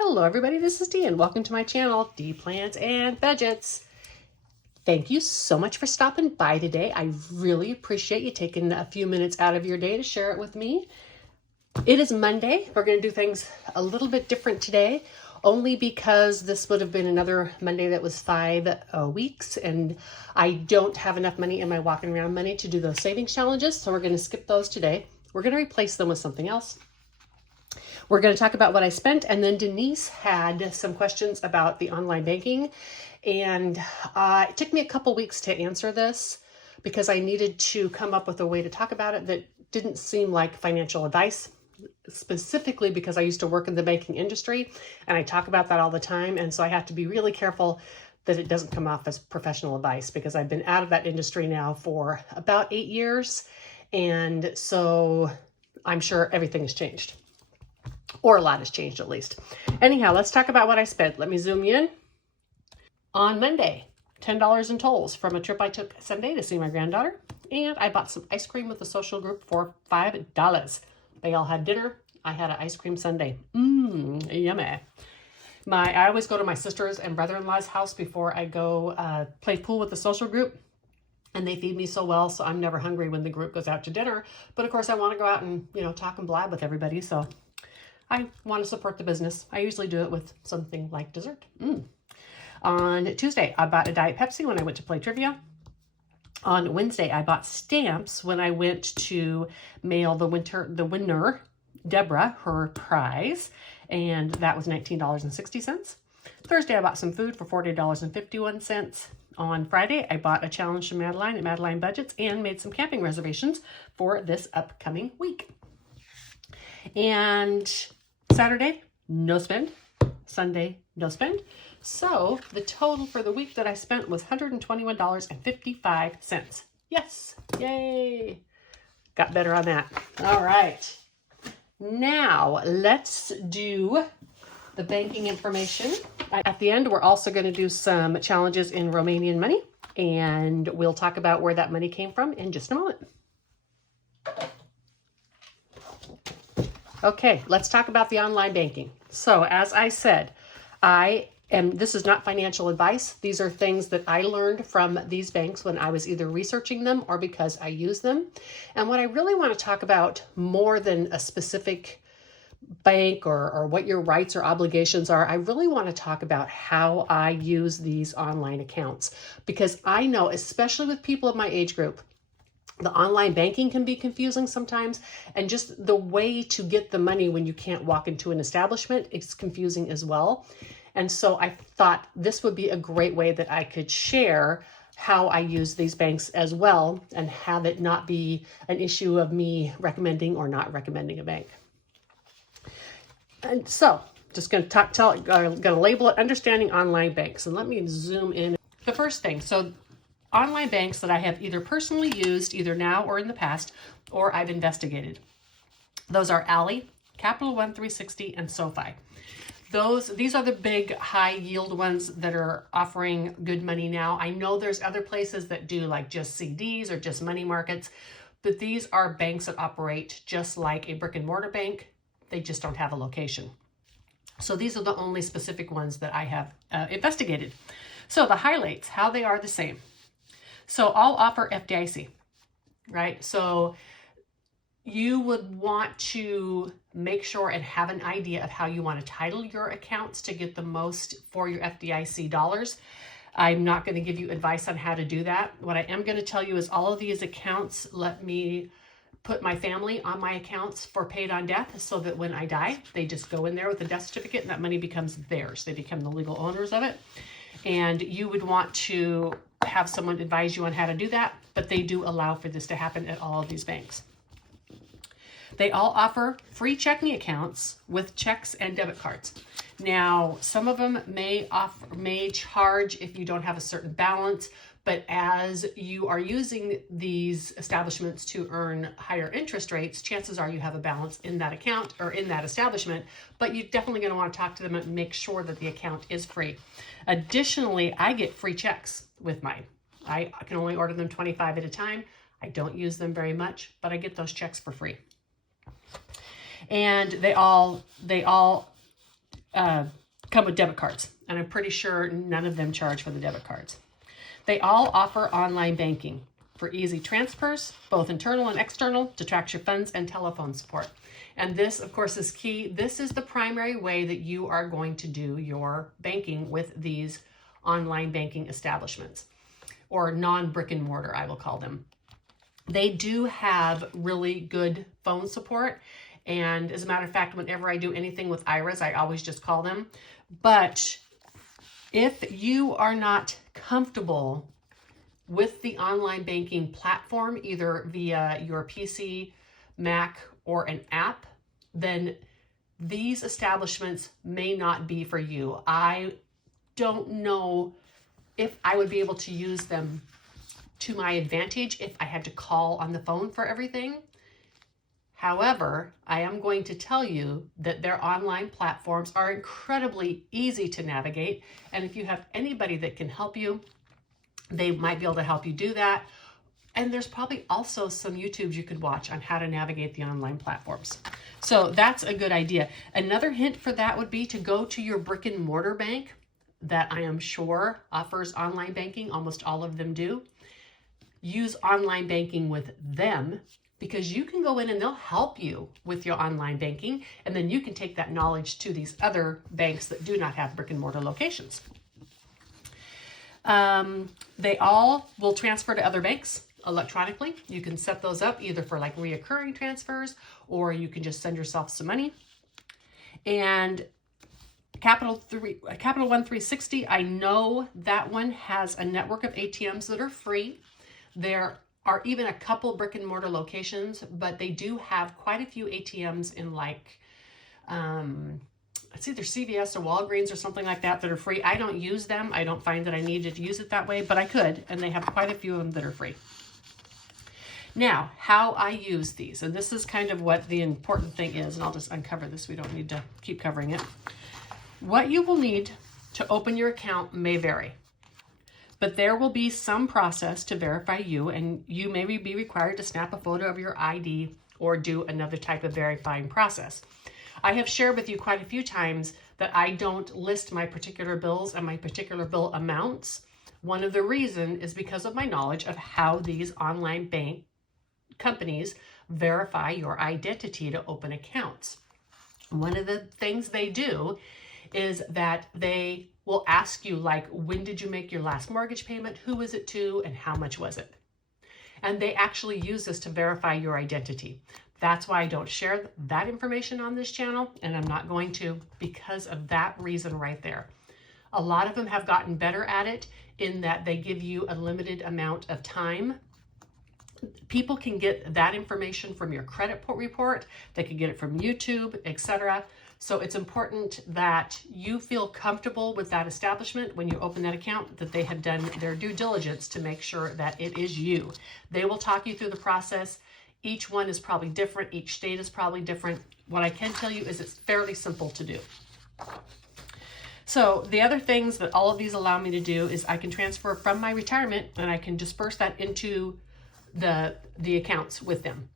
Hello everybody, this is Dee and welcome to my channel, Deeplansandbudgets. Thank you so much for stopping by today. I really appreciate you taking a few minutes out of your day to share it with me. It is Monday. We're going to do things a little bit different today, only because this would have been another Monday that was 5 weeks and I don't have enough money in my walking around money to do those savings challenges, so we're going to skip those today. We're going to replace them with something else. We're going to talk about what I spent, and then Denise had some questions about the online banking, and it took me a couple weeks to answer this because I needed to come up with a way to talk about it that didn't seem like financial advice, specifically because I used to work in the banking industry and I talk about that all the time, and so I have to be really careful that it doesn't come off as professional advice because I've been out of that industry now for about 8 years, and so I'm sure everything has changed. Or a lot has changed at least. Anyhow, let's talk about what I spent. Let me zoom in. On Monday, $10 in tolls from a trip I took Sunday to see my granddaughter. And I bought some ice cream with the social group for $5. They all had dinner. I had an ice cream sundae. Yummy. I always go to my sister's and brother-in-law's house before I go play pool with the social group. And they feed me so well, so I'm never hungry when the group goes out to dinner. But of course, I want to go out and, talk and blab with everybody, so I want to support the business. I usually do it with something like dessert. On Tuesday, I bought a Diet Pepsi when I went to play trivia. On Wednesday, I bought stamps when I went to mail the winner, Deborah, her prize, and that was $19.60. Thursday, I bought some food for $40.51. On Friday, I bought a challenge from Madeline at Madeline Budgets and made some camping reservations for this upcoming week. And Saturday, no spend. Sunday, no spend. So the total for the week that I spent was $121.55. Yes, yay. Got better on that. All right. Now let's do the banking information. At the end, we're also going to do some challenges in Romanian money, and we'll talk about where that money came from in just a moment. Okay, let's talk about the online banking. So as I said, this is not financial advice. These are things that I learned from these banks when I was either researching them or because I use them. And what I really want to talk about more than a specific bank or what your rights or obligations are, I really want to talk about how I use these online accounts, because I know, especially with people of my age group, the online banking can be confusing sometimes, and just the way to get the money when you can't walk into an establishment is confusing as well. And so I thought this would be a great way that I could share how I use these banks as well and have it not be an issue of me recommending or not recommending a bank. And so just going to label it Understanding Online Banks. And let me zoom in. The first thing, so online banks that I have either personally used, either now or in the past, or I've investigated. Those are Ally, Capital One 360, and SoFi. These are the big high yield ones that are offering good money now. I know there's other places that do like just CDs or just money markets, but these are banks that operate just like a brick and mortar bank. They just don't have a location. So these are the only specific ones that I have investigated. So the highlights, how they are the same. So all offer FDIC, right? So you would want to make sure and have an idea of how you want to title your accounts to get the most for your FDIC dollars. I'm not going to give you advice on how to do that. What I am going to tell you is all of these accounts let me put my family on my accounts for paid on death, so that when I die, they just go in there with a death certificate and that money becomes theirs. They become the legal owners of it. And you would want to have someone advise you on how to do that, but they do allow for this to happen at all of these banks. They all offer free checking accounts with checks and debit cards. Now, some of them may charge if you don't have a certain balance, but as you are using these establishments to earn higher interest rates, chances are you have a balance in that account or in that establishment, but you're definitely going to want to talk to them and make sure that the account is free. Additionally, I get free checks with mine. I can only order them 25 at a time. I don't use them very much, but I get those checks for free. And they all come with debit cards, and I'm pretty sure none of them charge for the debit cards. They all offer online banking for easy transfers, both internal and external, to track your funds, and telephone support. And this, of course, is key. This is the primary way that you are going to do your banking with these online banking establishments, or non-brick and mortar, I will call them. They do have really good phone support. And as a matter of fact, whenever I do anything with IRAs, I always just call them. But if you are not comfortable with the online banking platform, either via your PC, Mac, or an app, then these establishments may not be for you. I don't know if I would be able to use them to my advantage if I had to call on the phone for everything. However, I am going to tell you that their online platforms are incredibly easy to navigate. And if you have anybody that can help you, they might be able to help you do that. And there's probably also some YouTubes you could watch on how to navigate the online platforms. So that's a good idea. Another hint for that would be to go to your brick and mortar bank that I am sure offers online banking. Almost all of them do. Use online banking with them, because you can go in and they'll help you with your online banking, and then you can take that knowledge to these other banks that do not have brick and mortar locations. They all will transfer to other banks electronically. You can set those up either for like reoccurring transfers, or you can just send yourself some money. And Capital One 360, I know that one has a network of ATMs that are free. There are even a couple brick and mortar locations, but they do have quite a few ATMs in like, it's either CVS or Walgreens or something like that that are free. I don't use them. I don't find that I needed to use it that way, but I could, and they have quite a few of them that are free. Now, how I use these, and this is kind of what the important thing is, and I'll just uncover this. We don't need to keep covering it. What you will need to open your account may vary, but there will be some process to verify you, and you may be required to snap a photo of your ID or do another type of verifying process. I have shared with you quite a few times that I don't list my particular bills and my particular bill amounts. One of the reasons is because of my knowledge of how these online bank companies verify your identity to open accounts. One of the things they do is that they will ask you, like, when did you make your last mortgage payment? Who was it to? And how much was it? And they actually use this to verify your identity. That's why I don't share that information on this channel, and I'm not going to, because of that reason right there. A lot of them have gotten better at it in that they give you a limited amount of time. People can get that information from your credit report. They can get it from YouTube, etc. So it's important that you feel comfortable with that establishment when you open that account, that they have done their due diligence to make sure that it is you. They will talk you through the process. Each one is probably different. Each state is probably different. What I can tell you is it's fairly simple to do. So the other things that all of these allow me to do is I can transfer from my retirement, and I can disperse that into the accounts with them.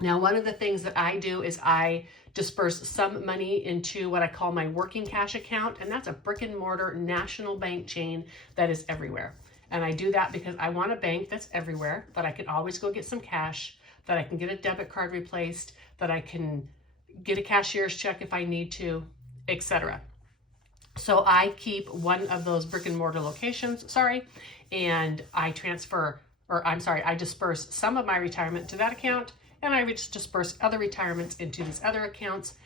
Now, one of the things that I do is I disperse some money into what I call my working cash account, and that's a brick and mortar national bank chain that is everywhere. And I do that because I want a bank that's everywhere, that I can always go get some cash, that I can get a debit card replaced, that I can get a cashier's check if I need to, etc. So I keep one of those brick and mortar locations, and I I disperse some of my retirement to that account, and I just disperse other retirements into these other accounts,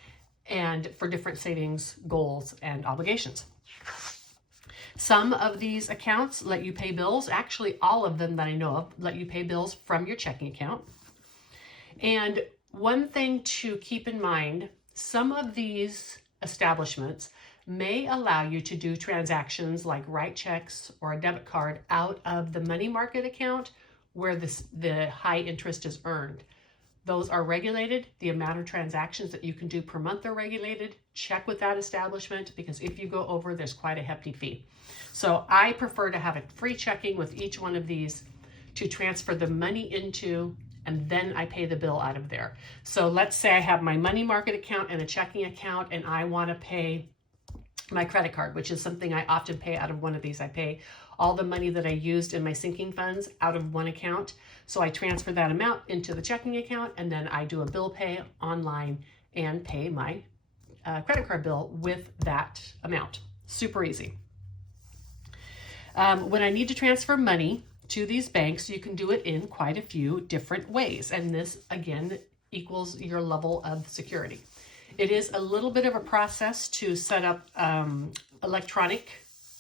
and for different savings goals and obligations. Some of these accounts let you pay bills. Actually, all of them that I know of let you pay bills from your checking account. And one thing to keep in mind, some of these establishments may allow you to do transactions like write checks or a debit card out of the money market account where the high interest is earned. Those are regulated. The amount of transactions that you can do per month are regulated. Check with that establishment, because if you go over, there's quite a hefty fee. So I prefer to have a free checking with each one of these to transfer the money into, and then I pay the bill out of there. So let's say I have my money market account and a checking account, and I want to pay my credit card, which is something I often pay out of one of these. I pay all the money that I used in my sinking funds out of one account. So I transfer that amount into the checking account, and then I do a bill pay online and pay my credit card bill with that amount. Super easy. When I need to transfer money to these banks, you can do it in quite a few different ways. And this, again, equals your level of security. It is a little bit of a process to set up electronic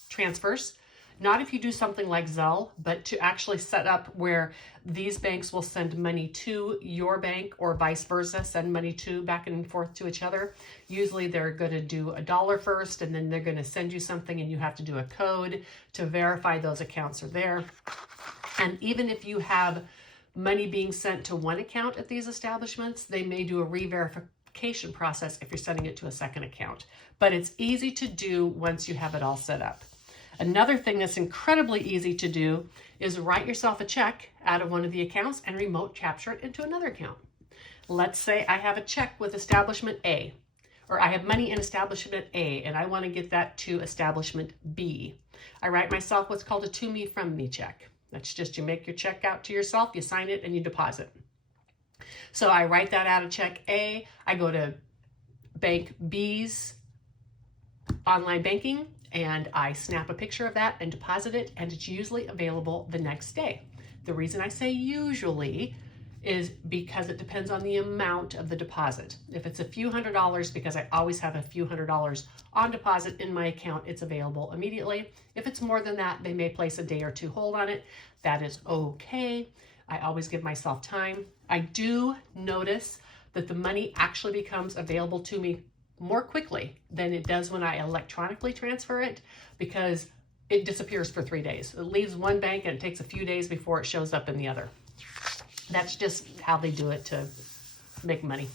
transfers. Not if you do something like Zelle, but to actually set up where these banks will send money to your bank or vice versa, send money back and forth to each other. Usually they're going to do $1 first, and then they're going to send you something, and you have to do a code to verify those accounts are there. And even if you have money being sent to one account at these establishments, they may do a re-verification process if you're sending it to a second account. But it's easy to do once you have it all set up. Another thing that's incredibly easy to do is write yourself a check out of one of the accounts and remote capture it into another account. Let's say I have a check with establishment A, or I have money in establishment A and I want to get that to establishment B. I write myself what's called a to me from me check. That's just, you make your check out to yourself, you sign it, and you deposit. So I write that out of check A, I go to bank B's online banking, and I snap a picture of that and deposit it, and it's usually available the next day. The reason I say usually is because it depends on the amount of the deposit. If it's a few $100s, because I always have a few $100s on deposit in my account, it's available immediately. If it's more than that, they may place a day or two hold on it. That is okay. I always give myself time. I do notice that the money actually becomes available to me more quickly than it does when I electronically transfer it, because it disappears for 3 days. It leaves one bank and it takes a few days before it shows up in the other. That's just how they do it to make money.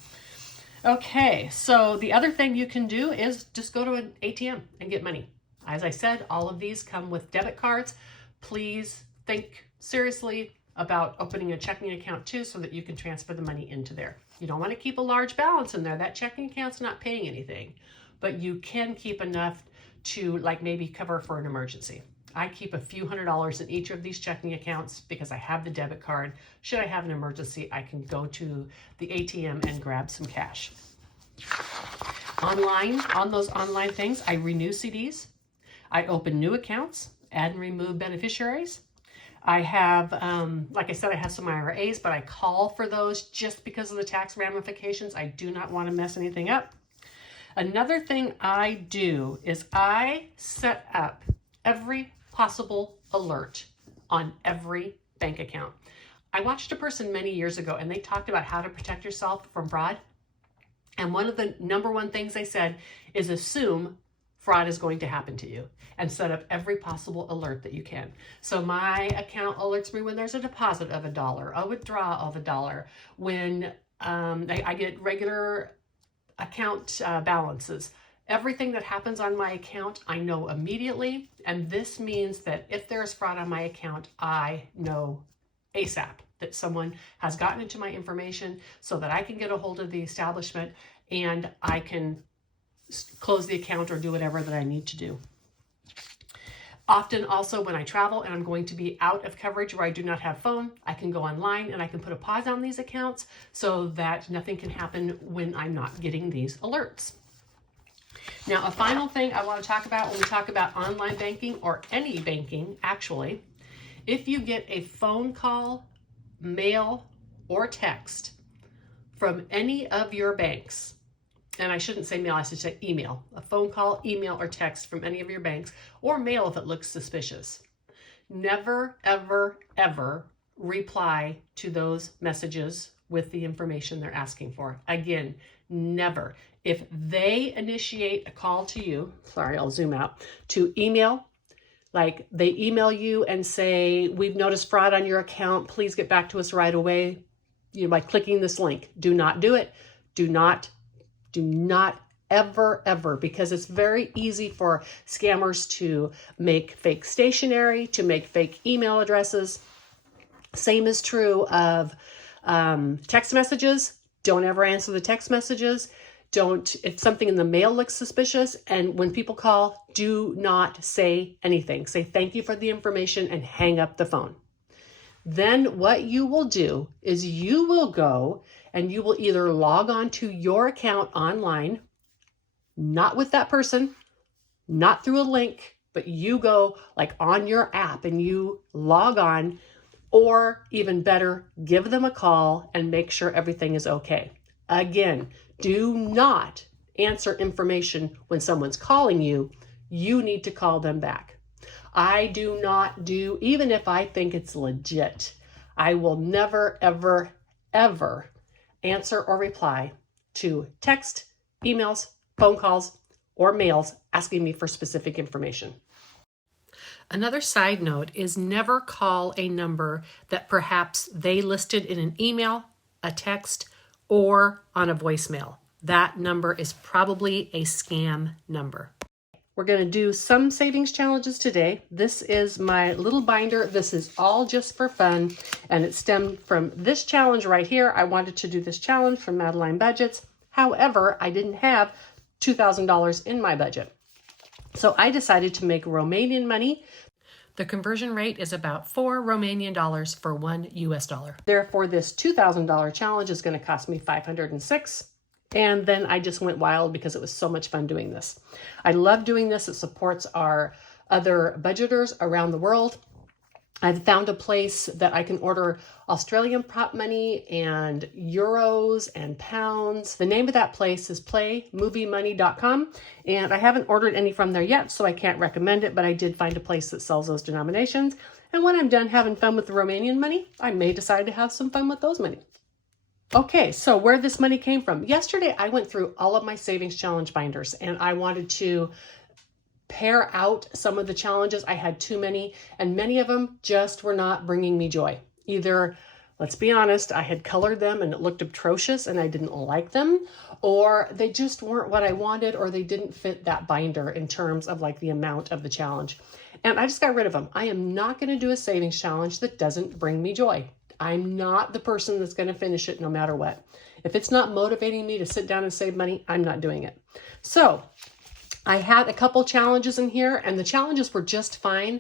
Okay, so the other thing you can do is just go to an ATM and get money. As I said, all of these come with debit cards. Please think seriously about opening a checking account too, so that you can transfer the money into there. You don't want to keep a large balance in there. That checking account's not paying anything, but you can keep enough to like maybe cover for an emergency. I keep a few $100s in each of these checking accounts because I have the debit card. Should I have an emergency, I can go to the ATM and grab some cash. Online, on those online things, I renew CDs. I open new accounts, add and remove beneficiaries. I have, like I said, I have some IRAs, but I call for those just because of the tax ramifications. I do not want to mess anything up. Another thing I do is I set up every possible alert on every bank account. I watched a person many years ago, and they talked about how to protect yourself from fraud. And one of the number one things they said is assume fraud is going to happen to you, and set up every possible alert that you can. So my account alerts me when there's a deposit of $1, a withdrawal of $1, when I get regular account balances. Everything that happens on my account, I know immediately. And this means that if there's fraud on my account, I know ASAP that someone has gotten into my information, so that I can get a hold of the establishment and I can close the account or do whatever that I need to do. Often also when I travel and I'm going to be out of coverage where I do not have phone, I can go online and I can put a pause on these accounts so that nothing can happen when I'm not getting these alerts. Now, a final thing I want to talk about when we talk about online banking, or any banking actually, if you get a phone call, mail, or text from any of your banks, and I shouldn't say mail, I should say email, a phone call, email, or text from any of your banks, or mail if it looks suspicious, never, ever, ever reply to those messages with the information they're asking for. Again, never. If they initiate a call to you, sorry, I'll zoom out, to email, like they email you and say, we've noticed fraud on your account, please get back to us right away, by clicking this link. Do not do it. Do not ever, because it's very easy for scammers to make fake stationery, to make fake email addresses. Same is true of text messages. Don't ever answer the text messages. if something in the mail looks suspicious, and when people call, do not say anything. Say thank you for the information and hang up the phone. Then what you will do is you will go and you will either log on to your account online, not with that person, not through a link, but you go like on your app and you log on, or even better, give them a call and make sure everything is okay. Again, do not answer information when someone's calling you. You need to call them back. I do not do, even if I think it's legit, I will never, ever, ever answer or reply to text, emails, phone calls, or mails asking me for specific information. Another side note is never call a number that perhaps they listed in an email, a text, or on a voicemail. That number is probably a scam number. We're going to do some savings challenges today. This is my little binder. This is all just for fun, and it stemmed from this challenge right here. I wanted to do this challenge from Madeline Budgets. However, I didn't have $2,000 in my budget. So I decided to make Romanian money. The conversion rate is about 4 Romanian dollars for $1 US. Therefore, this $2,000 challenge is going to cost me 506. And then I just went wild because it was so much fun doing this. I love doing this. It supports our other budgeters around the world. I've found a place that I can order Australian prop money and euros and pounds. The name of that place is playmoviemoney.com, and I haven't ordered any from there yet, so I can't recommend it, but I did find a place that sells those denominations. And when I'm done having fun with the Romanian money, I may decide to have some fun with those money. Okay, so where this money came from. Yesterday, I went through all of my savings challenge binders, and I wanted to pare out some of the challenges. I had too many, and many of them just were not bringing me joy. Either, let's be honest, I had colored them and it looked atrocious and I didn't like them, or they just weren't what I wanted, or they didn't fit that binder in terms of like the amount of the challenge. And I just got rid of them. I am not going to do a savings challenge that doesn't bring me joy. I'm not the person that's going to finish it no matter what. If it's not motivating me to sit down and save money, I'm not doing it. So I had a couple challenges in here, and the challenges were just fine.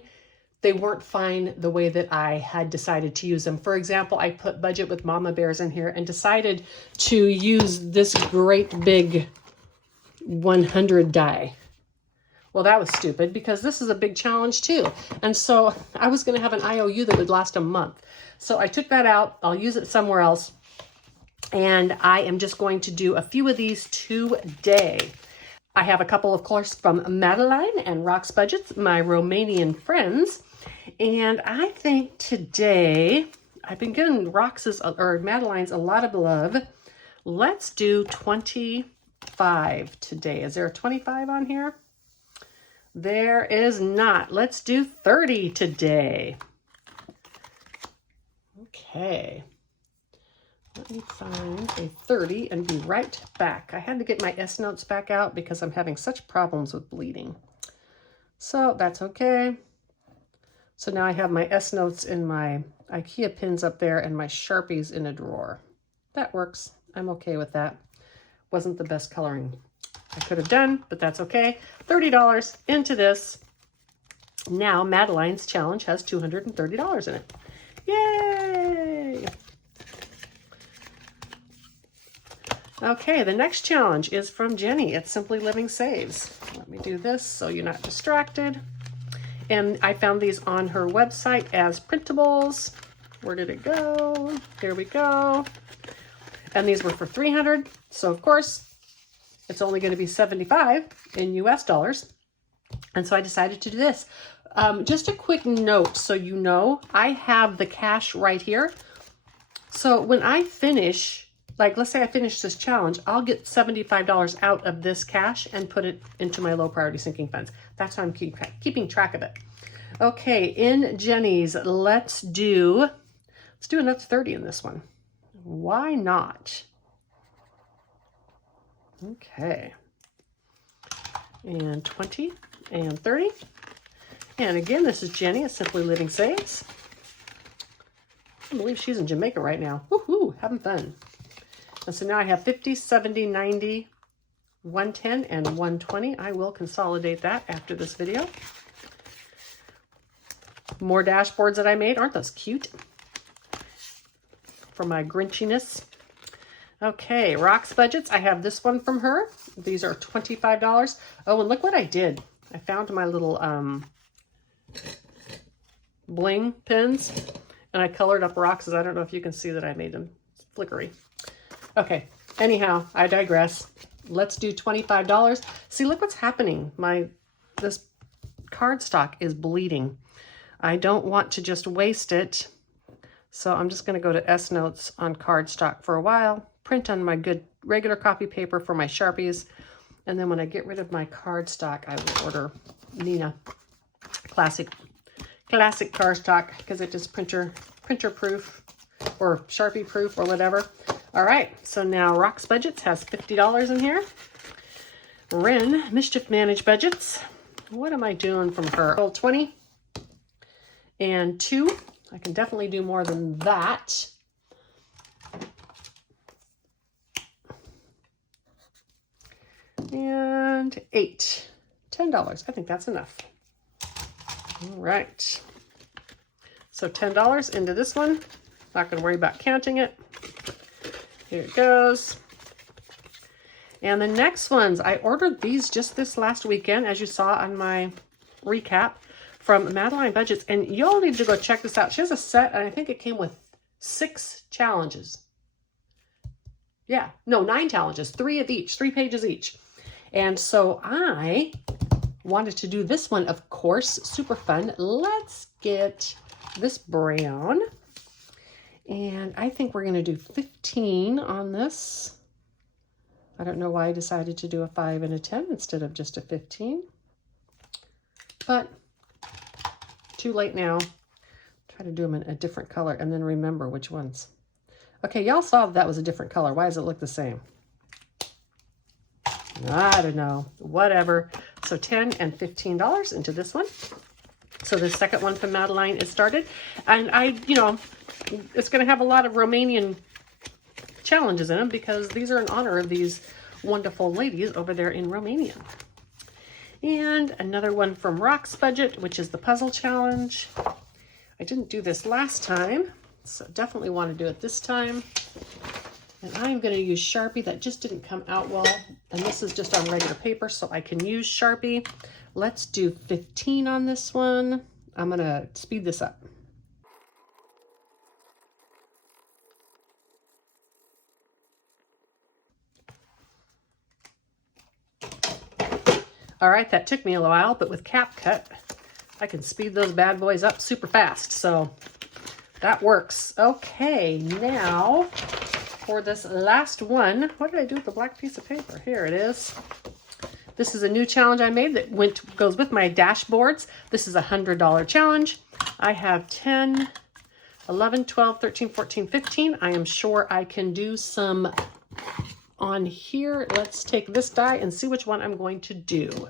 They weren't fine the way that I had decided to use them. For example, I put Budget with Mama Bears in here and decided to use this great big 100 die. Well, that was stupid because this is a big challenge too. And so I was going to have an IOU that would last a month. So I took that out. I'll use it somewhere else. And I am just going to do a few of these today. I have a couple, of course, from Madeline and Rox Budgets, my Romanian friends. And I think today, I've been giving Rox's or Madeline's a lot of love. Let's do 25 today. Is there a 25 on here? There is not. Let's do 30 today. Okay. Let me find a 30 and be right back. I had to get my S notes back out because I'm having such problems with bleeding. So that's okay. So now I have my S notes in my IKEA pins up there and my Sharpies in a drawer. That works. I'm okay with that. Wasn't the best coloring I could have done, but that's okay. $30 into this. Now Madeline's challenge has $230 in it. Yay! Okay, the next challenge is from Jenny. It's Simply Living Saves. Let me do this so you're not distracted. And I found these on her website as printables. Where did it go? Here we go. And these were for $300. So of course, it's only going to be $75 in US dollars. And so I decided to do this. Just a quick note so you know, I have the cash right here. So when I finish, like let's say I finish this challenge, I'll get $75 out of this cash and put it into my low priority sinking funds. That's how I'm keeping track of it. Okay, in Jenny's, let's do another 30 in this one. Why not? Okay. And 20 and 30. And again, this is Jenny at Simply Living Saves. I believe she's in Jamaica right now. Woohoo, having fun. And so now I have 50, 70, 90, 110 and 120. I will consolidate that after this video. More dashboards that I made. Aren't those cute? For my Grinchiness. Okay, Rock's Budgets. I have this one from her. These are $25. Oh, and look what I did. I found my little bling pins, and I colored up rocks. I don't know if you can see that I made them flickery. Okay, anyhow, I digress. Let's do $25. See, look what's happening. This cardstock is bleeding. I don't want to just waste it. So I'm just going to go to S Notes on cardstock for a while, print on my good regular copy paper for my Sharpies, and then when I get rid of my cardstock, I will order Nina classic cardstock because it is printer proof or Sharpie proof or whatever. All right, so now Rock's Budgets has $50 in here. Ren Mischief Managed Budgets. What am I doing from her? 20 and 2. I can definitely do more than that. And 8. $10. I think that's enough. All right. So $10 into this one. Not going to worry about counting it. Here it goes. And the next ones, I ordered these just this last weekend, as you saw on my recap, from Madeline Budgets. And y'all need to go check this out. She has a set, and I think it came with 6 challenges. Yeah, no, 9 challenges, 3 of each, 3 pages each. And so I wanted to do this one, of course, super fun. Let's get this brown. And I think we're going to do 15 on this. I don't know why I decided to do a 5 and a 10 instead of just a 15. But too late now. Try to do them in a different color and then remember which ones. Okay, y'all saw that was a different color. Why does it look the same? I don't know. Whatever. So $10 and $15 into this one. So the second one from Madeline is started. And it's going to have a lot of Romanian challenges in them because these are in honor of these wonderful ladies over there in Romania. And another one from Rock's Budget, which is the puzzle challenge. I didn't do this last time, so definitely want to do it this time. And I'm going to use Sharpie. That just didn't come out well. And this is just on regular paper, so I can use Sharpie. Let's do 15 on this one. I'm going to speed this up. All right, that took me a while, but with CapCut, I can speed those bad boys up super fast. So that works. Okay, now for this last one, what did I do with the black piece of paper? Here it is. This is a new challenge I made that goes with my dashboards. This is a $100 challenge. I have 10, 11, 12, 13, 14, 15. I am sure I can do some on here. Let's take this die and see which one I'm going to do.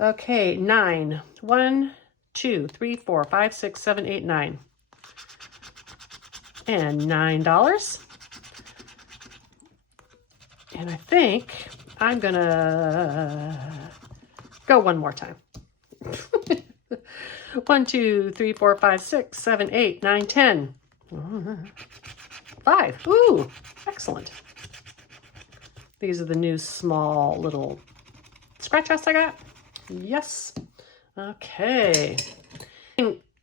Okay, 9. 1, 2, 3, 4, 5, 6, 7, 8, 9. And $9. And I think I'm gonna go one more time. 1, 2, 3, 4, 5, 6, 7, 8, 9, 10. 5. Ooh, excellent. These are the new small little scratch offs I got. Yes. Okay.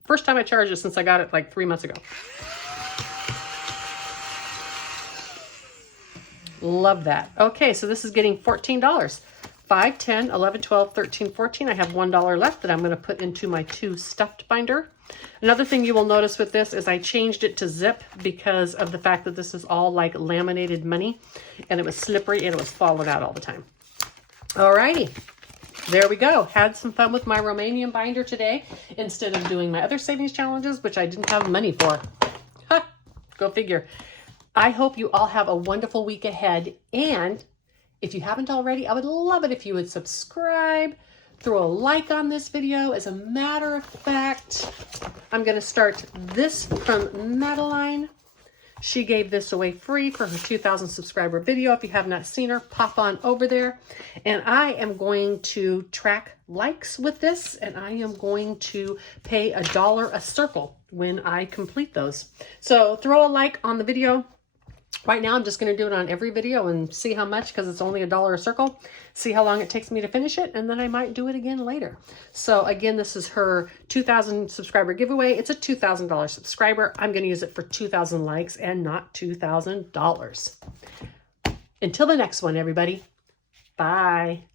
First time I charged it since I got it like 3 months ago. Love that. Okay, so this is getting $14. 5, 10, 11, 12, 13, 14. I have $1 left that I'm going to put into my 2 stuffed binder. Another thing you will notice with this is I changed it to zip because of the fact that this is all like laminated money and it was slippery and it was falling out all the time. Alrighty, there we go. Had some fun with my Romanian binder today instead of doing my other savings challenges, which I didn't have money for. Ha, go figure. I hope you all have a wonderful week ahead. And if you haven't already, I would love it if you would subscribe, throw a like on this video. As a matter of fact, I'm going to start this from Madeline She gave this away free for her 2,000 subscriber video. If you have not seen her, pop on over there. And I am going to track likes with this, and I am going to pay $1 a circle when I complete those. So throw a like on the video. Right now, I'm just going to do it on every video and see how much, because it's only $1 a circle. See how long it takes me to finish it, and then I might do it again later. So again, this is her 2,000 subscriber giveaway. It's a $2,000 subscriber. I'm going to use it for 2,000 likes and not $2,000. Until the next one, everybody. Bye.